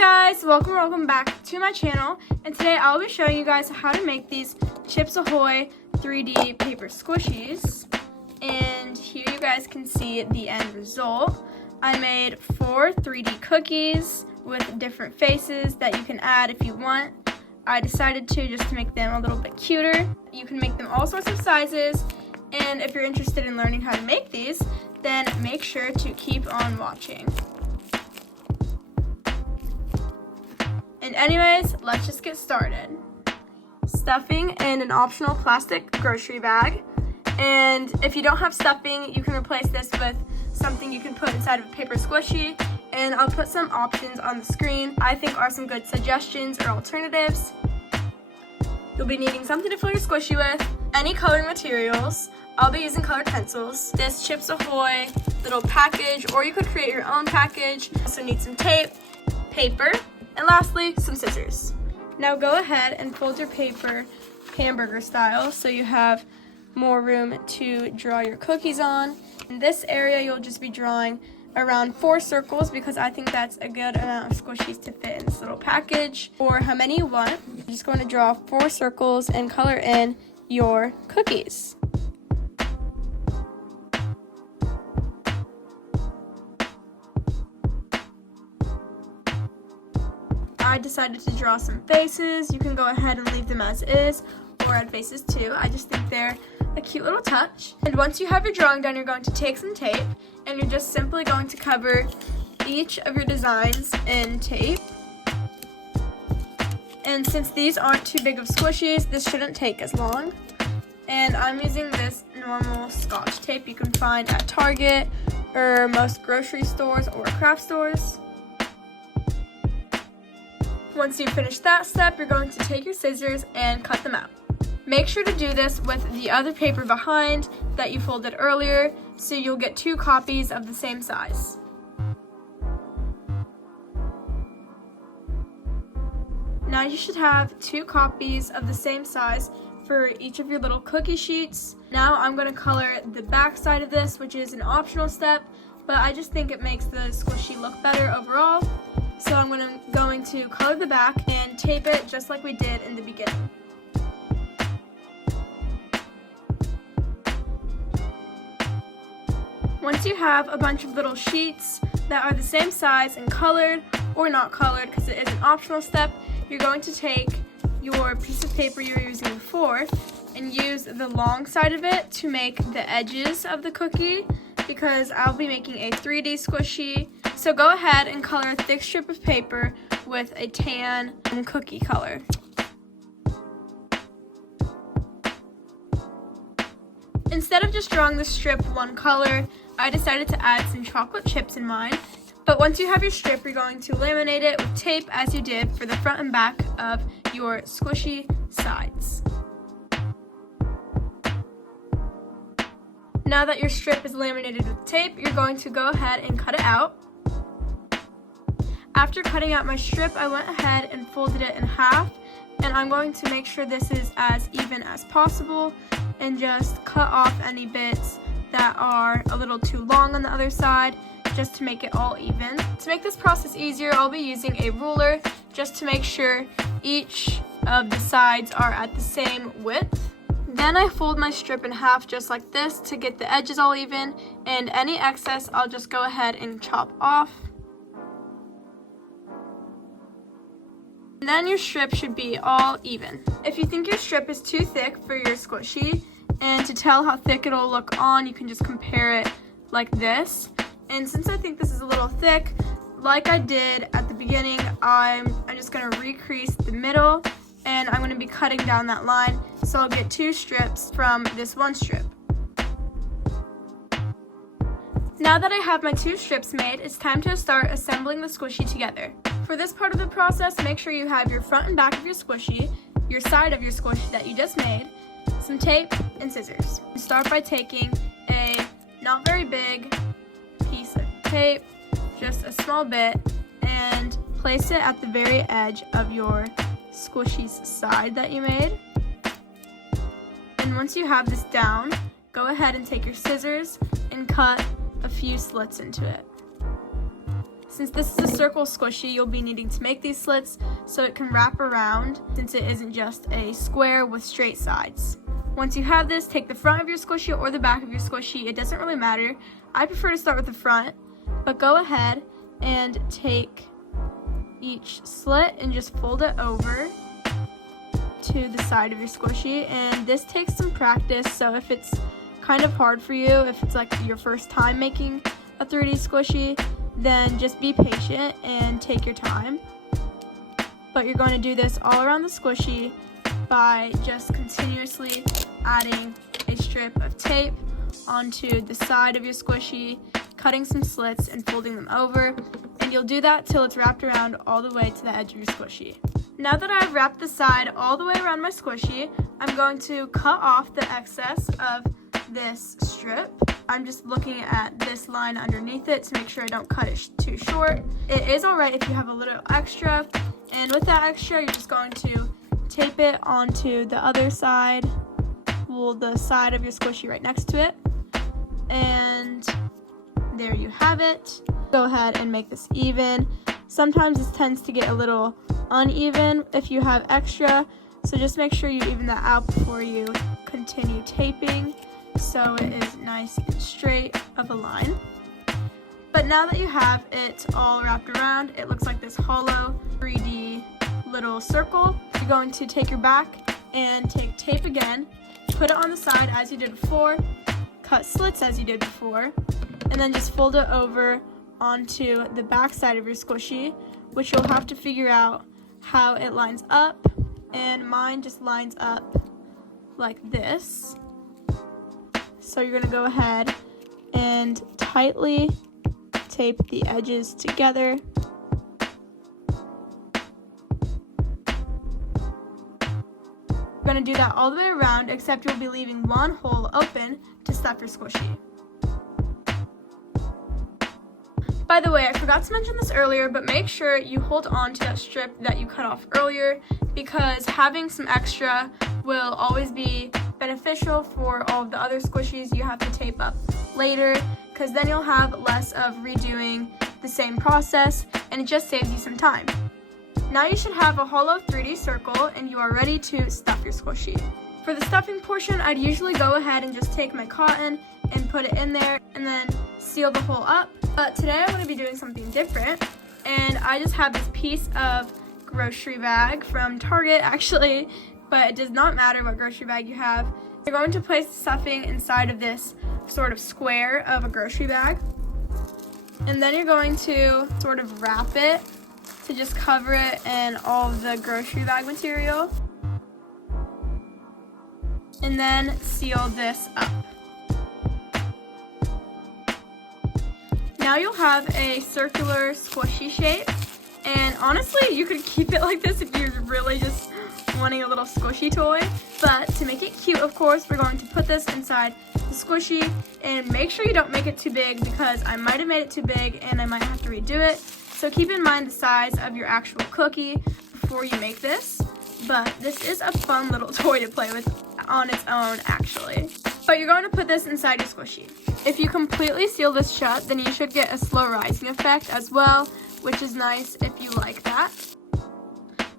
Guys, welcome back to my channel, and today I'll be showing you guys how to make these Chips Ahoy 3D paper squishies. And here you guys can see the end result. I made 4 3D cookies with different faces that you can add if you want. I decided to just to make them a little bit cuter. You can make them all sorts of sizes, and if you're interested in learning how to make these, then make sure to keep on watching. And anyways, let's just get started. Stuffing in an optional plastic grocery bag. And if you don't have stuffing, you can replace this with something you can put inside of a paper squishy. And I'll put some options on the screen I think are some good suggestions or alternatives. You'll be needing something to fill your squishy with, any coloring materials. I'll be using colored pencils, this Chips Ahoy little package, or you could create your own package. Also need some tape, paper, and lastly, some scissors. Now go ahead and fold your paper hamburger style so you have more room to draw your cookies on. In this area, you'll just be drawing around 4 circles because I think that's a good amount of squishies to fit in this little package, or how many you want. You're just going to draw 4 circles and color in your cookies. I decided to draw some faces. You can go ahead and leave them as is or add faces too. I just think they're a cute little touch. And once you have your drawing done, you're going to take some tape and you're just simply going to cover each of your designs in tape. And since these aren't too big of squishies, this shouldn't take as long. And I'm using this normal Scotch tape you can find at Target or most grocery stores or craft stores. Once you finish that step, you're going to take your scissors and cut them out. Make sure to do this with the other paper behind that you folded earlier, so you'll get 2 copies of the same size. Now you should have 2 copies of the same size for each of your little cookie sheets. Now I'm going to color the back side of this, which is an optional step, but I just think it makes the squishy look better overall. So I'm going to color the back and tape it just like we did in the beginning. Once you have a bunch of little sheets that are the same size and colored or not colored because it is an optional step, you're going to take your piece of paper you were using before and use the long side of it to make the edges of the cookie, because I'll be making a 3D squishy. So go ahead and color a thick strip of paper with a tan and cookie color. Instead of just drawing the strip one color, I decided to add some chocolate chips in mine. But once you have your strip, you're going to laminate it with tape as you did for the front and back of your squishy sides. Now that your strip is laminated with tape, you're going to go ahead and cut it out. After cutting out my strip, I went ahead and folded it in half, and I'm going to make sure this is as even as possible and just cut off any bits that are a little too long on the other side, just to make it all even. To make this process easier, I'll be using a ruler just to make sure each of the sides are at the same width. Then I fold my strip in half just like this to get the edges all even, and any excess I'll just go ahead and chop off. And then your strip should be all even. If you think your strip is too thick for your squishy, and to tell how thick it'll look on, you can just compare it like this. And since I think this is a little thick, like I did at the beginning, I'm just going to recrease the middle, and I'm going to be cutting down that line, so I'll get 2 strips from this one strip. Now that I have my 2 strips made, it's time to start assembling the squishy together. For this part of the process, make sure you have your front and back of your squishy, your side of your squishy that you just made, some tape, and scissors. Start by taking a not very big piece of tape, just a small bit, and place it at the very edge of your squishy's side that you made. And once you have this down, go ahead and take your scissors and cut a few slits into it. Since this is a circle squishy, you'll be needing to make these slits so it can wrap around, since it isn't just a square with straight sides. Once you have this, take the front of your squishy or the back of your squishy. It doesn't really matter. I prefer to start with the front, but go ahead and take each slit and just fold it over to the side of your squishy. And this takes some practice, so if it's kind of hard for you, if it's like your first time making a 3D squishy, then just be patient and take your time. But you're going to do this all around the squishy by just continuously adding a strip of tape onto the side of your squishy, cutting some slits and folding them over, and you'll do that till it's wrapped around all the way to the edge of your squishy. Now that I've wrapped the side all the way around my squishy, I'm going to cut off the excess of this strip. I'm just looking at this line underneath it to make sure I don't cut it too short. It is alright if you have a little extra, and with that extra, you're just going to tape it onto the other side, well, the side of your squishy right next to it, and there you have it. Go ahead and make this even. Sometimes this tends to get a little uneven if you have extra, so just make sure you even that out before you continue taping, so it is nice and straight of a line. But now that you have it all wrapped around, it looks like this hollow 3D little circle. You're going to take your back and take tape again, put it on the side as you did before, cut slits as you did before, and then just fold it over onto the back side of your squishy, which you'll have to figure out how it lines up, and mine just lines up like this. So you're going to go ahead and tightly tape the edges together. You're going to do that all the way around, except you'll be leaving one hole open to stuff your squishy. By the way, I forgot to mention this earlier, but make sure you hold on to that strip that you cut off earlier, because having some extra will always be beneficial for all of the other squishies you have to tape up later, because then you'll have less of redoing the same process, and it just saves you some time. Now you should have a hollow 3D circle and you are ready to stuff your squishy. For the stuffing portion, I'd usually go ahead and just take my cotton and put it in there and then seal the hole up. But today I'm going to be doing something different, and I just have this piece of grocery bag from Target actually, but it does not matter what grocery bag you have. You're going to place the stuffing inside of this sort of square of a grocery bag, and then you're going to sort of wrap it to just cover it in all of the grocery bag material, and then seal this up. Now you'll have a circular squishy shape, and honestly you could keep it like this if you're really just wanting a little squishy toy, but to make it cute, of course, we're going to put this inside the squishy, and make sure you don't make it too big, because I might have made it too big and I might have to redo it. So keep in mind the size of your actual cookie before you make this, but this is a fun little toy to play with on its own actually. But you're going to put this inside your squishy. If you completely seal this shut, then you should get a slow rising effect as well, which is nice if you like that.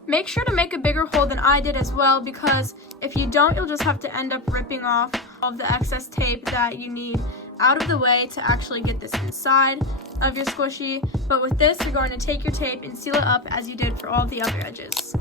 Make sure to make a bigger hole than I did as well, because if you don't, you'll just have to end up ripping off all of the excess tape that you need out of the way to actually get this inside of your squishy. But with this, you're going to take your tape and seal it up as you did for all the other edges.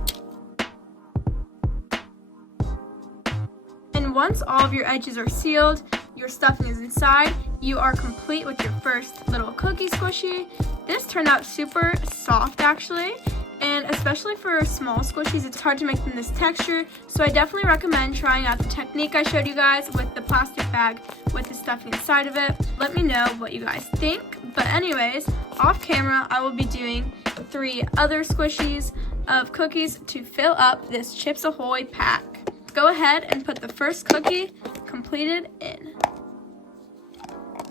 And once all of your edges are sealed, your stuffing is inside, you are complete with your first little cookie squishy. This turned out super soft actually, and especially for small squishies, it's hard to make them this texture, so I definitely recommend trying out the technique I showed you guys with the plastic bag with the stuffing inside of it. Let me know what you guys think. But anyways, off camera, I will be doing 3 other squishies of cookies to fill up this Chips Ahoy pack. Go ahead and put the first cookie completed in.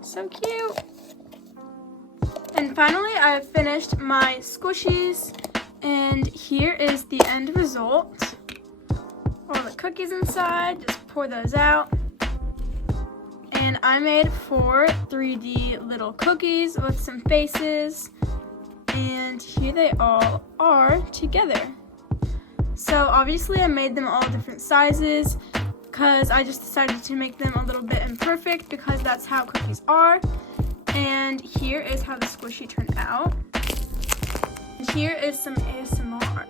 So cute. And finally, I have finished my squishies, and here is the end result. All the cookies inside, just pour those out. And I made 4 3D little cookies with some faces, and here they all are together. So obviously I made them all different sizes because I just decided to make them a little bit imperfect because that's how cookies are. And here is how the squishy turned out. And here is some ASMR.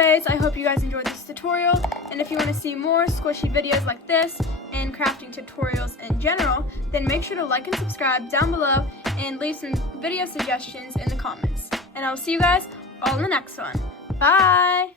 Anyways, I hope you guys enjoyed this tutorial, and if you want to see more squishy videos like this and crafting tutorials in general, then make sure to like and subscribe down below and leave some video suggestions in the comments. And I will see you guys all in the next one. Bye!